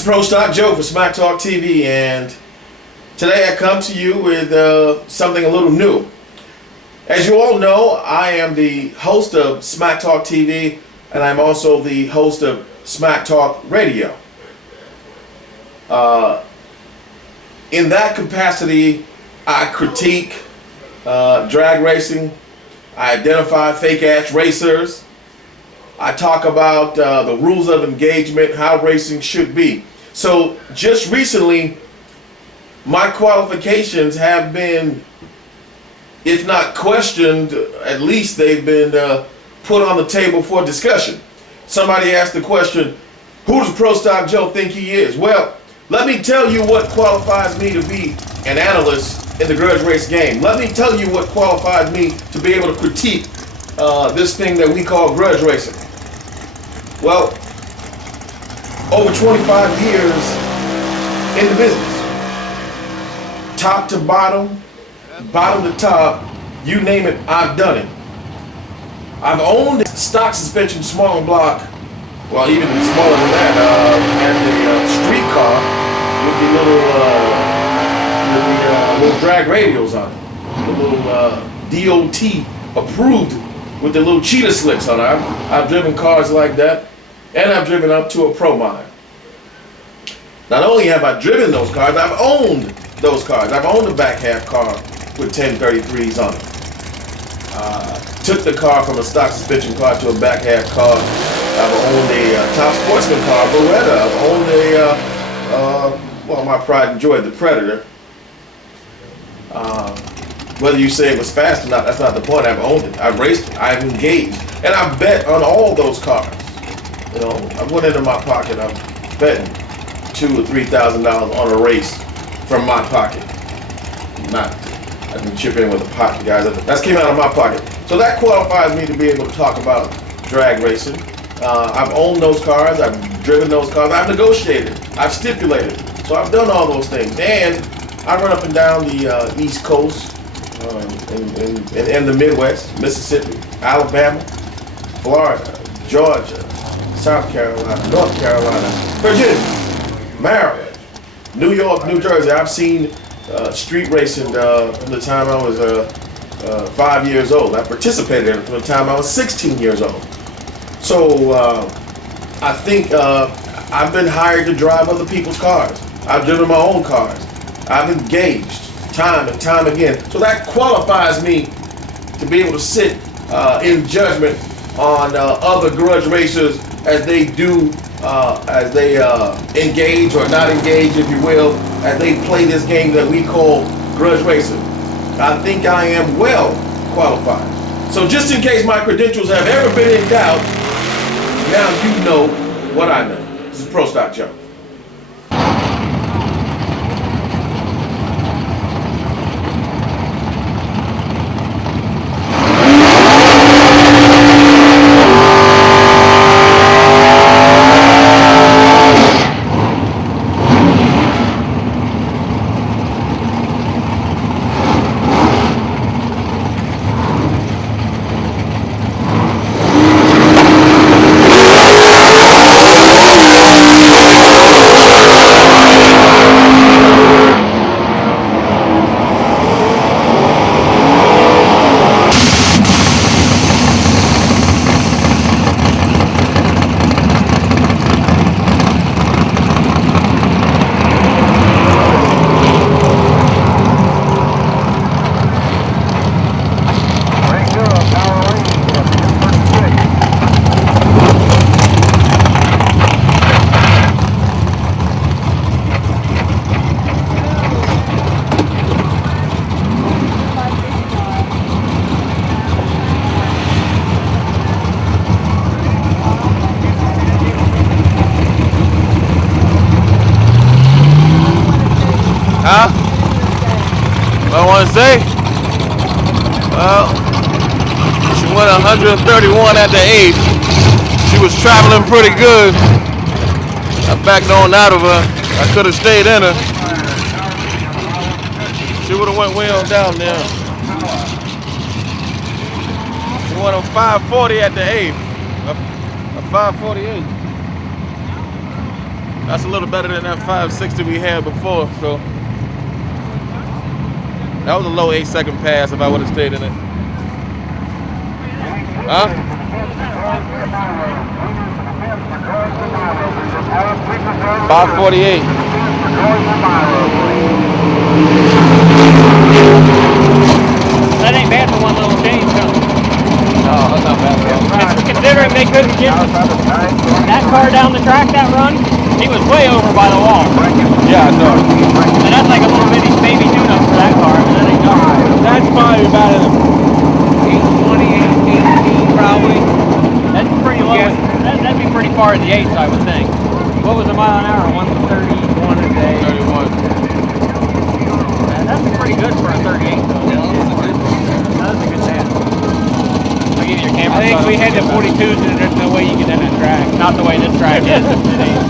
This is Prostock Joe for Smack Talk TV, and today I come to you with something a little new. As you all know, I am the host of Smack Talk TV, and I'm also the host of Smack Talk Radio. In that capacity, I critique drag racing. I identify fake-ass racers. I talk about the rules of engagement, how racing should be. So just recently, my qualifications have been, if not questioned, at least they've been put on the table for discussion. Somebody asked the question, who does Prostock Joe think he is? Well, let me tell you what qualifies me to be an analyst in the grudge race game. Let me tell you what qualifies me to be able to critique this thing that we call grudge racing. Well, over 25 years in the business, top to bottom, bottom to top, you name it, I've done it. I've owned stock suspension small block, well, even smaller than that, and the street car with the little drag radials on it, the little DOT approved with the little cheetah slicks on it. I've driven cars like that, and I've driven up to a Pro Mine. Not only have I driven those cars, I've owned those cars. I've owned a back half car with 1033s on it. Took the car from a stock suspension car to a back half car. I've owned a top sportsman car, Beretta. I've owned well, my pride and joy, the Predator. Whether you say it was fast or not, that's not the point. I've owned it. I've raced it. I've engaged. And I've bet on all those cars. You know, I went into my pocket. I'm betting $2,000 or $3,000 on a race from my pocket. I didn't chip in with a pocket, guys. That came out of my pocket. So that qualifies me to be able to talk about drag racing. I've owned those cars. I've driven those cars. I've negotiated. I've stipulated. So I've done all those things. And I run up and down the East Coast, in the Midwest, Mississippi, Alabama, Florida, Georgia, South Carolina, North Carolina, Virginia, Maryland, New York, New Jersey. I've seen street racing from the time I was 5 years old. I participated in it from the time I was 16 years old. So I think I've been hired to drive other people's cars. I've driven my own cars. I've engaged time and time again. So that qualifies me to be able to sit in judgment on other grudge racers as they do, as they engage or not engage, if you will, as they play this game that we call grudge racing. I think I am well qualified. So just in case my credentials have ever been in doubt, now you know what I know. This is Prostock Joe. Huh? What I want to say? Well, she went 131 at the 8th. She was traveling pretty good. I backed on out of her. I could have stayed in her. She would have went way on down there. She went on 540 at the 8th. A 548. That's a little better than that 560 we had before. So that was a low 8-second pass if I would have stayed in it. Huh? 548. That ain't bad for one little change, huh? No, that's not bad. Considering they couldn't get that car down the track that run, he was way over by the wall. Yeah, I know. And that's like a little bitty baby tune-up for that car. That ain't nothing. That's probably about a 820, 818 probably. That's pretty low. Yeah. That'd be pretty far in the 8s, I would think. What was a mile an hour? 131 a day. 31. That's pretty good for a 38 though. Yeah, that was a good dance. I'll give you your camera. I think we had the 42s and there's no way you get on that track. Not the way this track is. It ain't.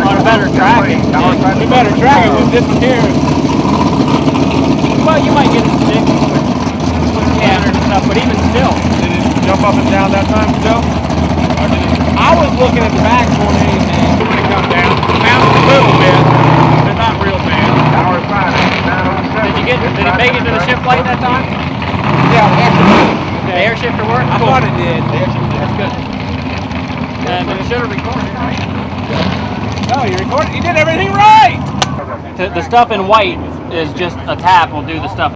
On a better track. We better track it with this one here. Well, you might get it stick with and stuff, but even still. Did it jump up and down that time, Joe? Or did it? I was looking at the back more than anything. When it come down, bounced a little bit, but not real bad. Did it make it to the shift light that time? Yeah, actually. The air shifter worked? I thought it did. That's good. And it should have recorded, right? No, you recorded. You did everything right. The stuff in white is just a tap will do the stuff.